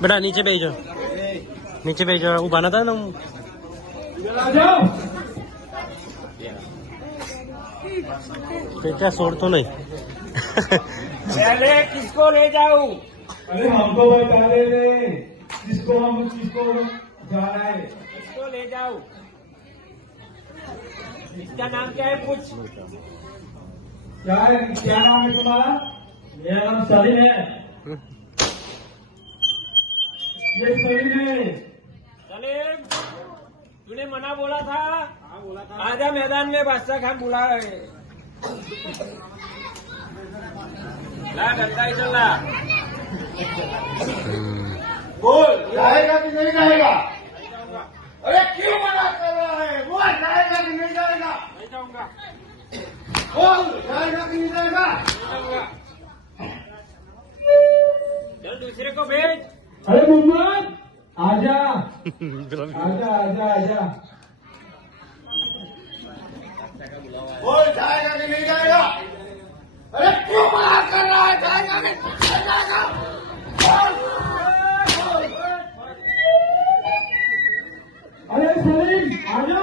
બેટા નીચે બેસજો નીચે બેસજો ઊભા નતા ને હું ત્યાં છોડતો નહીં पहले किसको ले जाऊं अरे हमको बता दे रे किसको हम किसको जाना है किसको ले जाऊं इसका नाम क्या है पूछ क्या है क्या नाम है तुम्हारा मेरा नाम सलीम है ये सलीम है। सलीम तूने मना बोला था? आजा मैदान में बादशाह खान बुला रहे ला डंडा इधर ला बोल। जाएगा कि नहीं जाएगा? अरे क्यों मना कर रहा है? बोल जाएगा कि नहीं जाएगा? नहीं जाऊँगा। बोल जाएगा कि नहीं जाएगा? नहीं जाऊँगा। चल दूसरे को भेज। अरे मोहम्मद आजा आजा आजा आजा बोल जाएगा कि नहीं जाएगा अरे क्यों मना कर रहा है जाएगा कि नहीं जाएगा बोल अरे सलीम आजा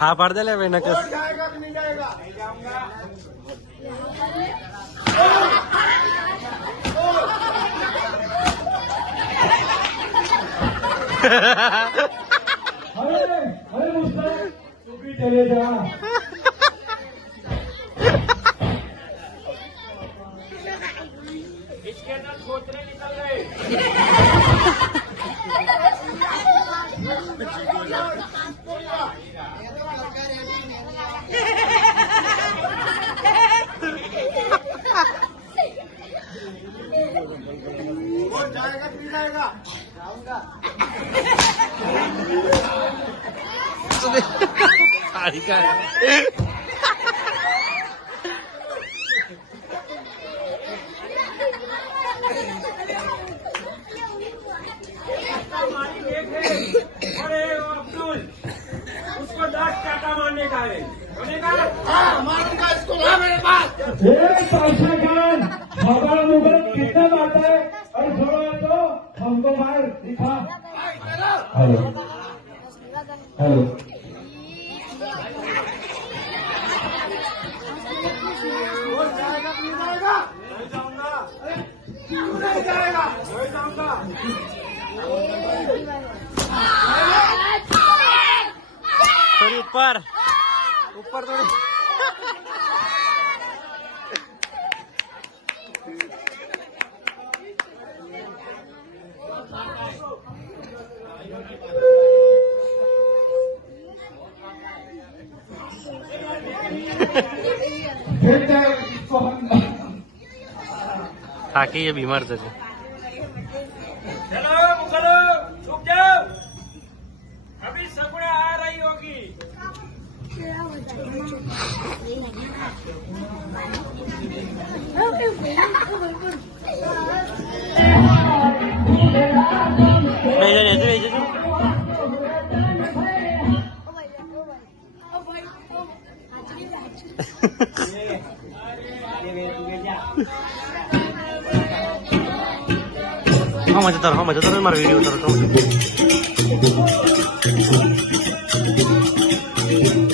हाँ पढ़ दे ले भाई नकस तू भी चले जा। Hey! बादशाह खान हमारा मुगल कितना आता है? और छोड़ो तो हमको मार दिखा। हेलो। हेलो। बोल जाएगा कि થાકી બીમાર થશે. Ha ha ha. जाओ अभी मारा वीडियो रही होगी બેસી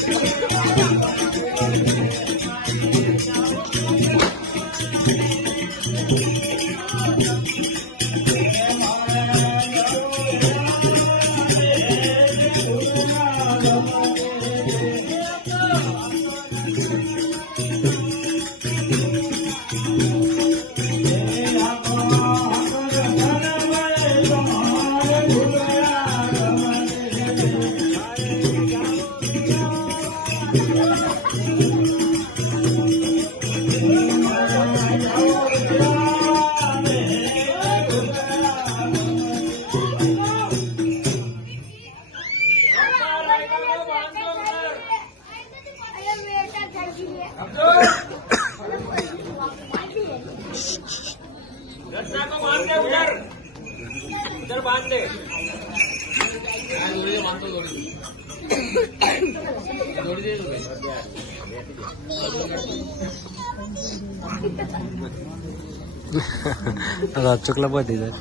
रात चुकला बहुत इधर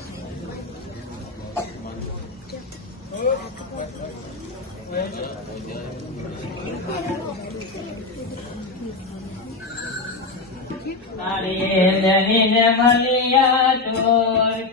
अरे नवीन मलिया तोर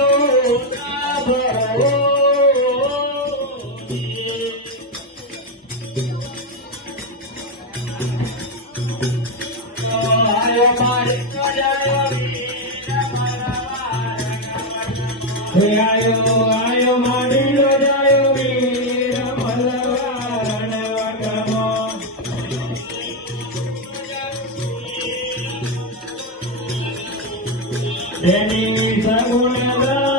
രണിമിഷമുലകാ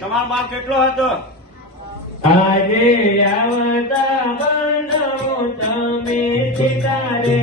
તમારો માલ કેટલો હતો? આજે આવતા બનો તમે શિકારે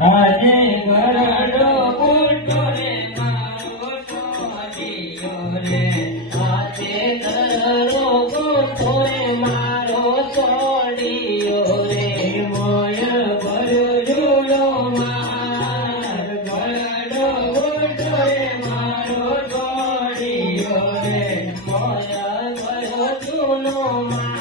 આજે ગરડો મોટો રે, મારો સોજિયો રે. આજે ગરડો મોટો રે, મારો સોડિયો રે. મોય ભરજુલો માર, ગરડો મોટો રે, મારો સોડિયો રે. મોય ભરજુલો માર.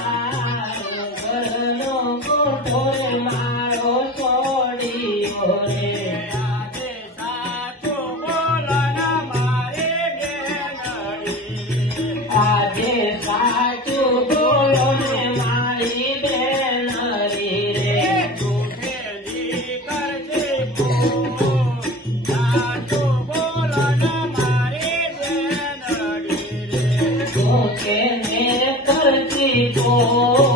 के मेरे करती को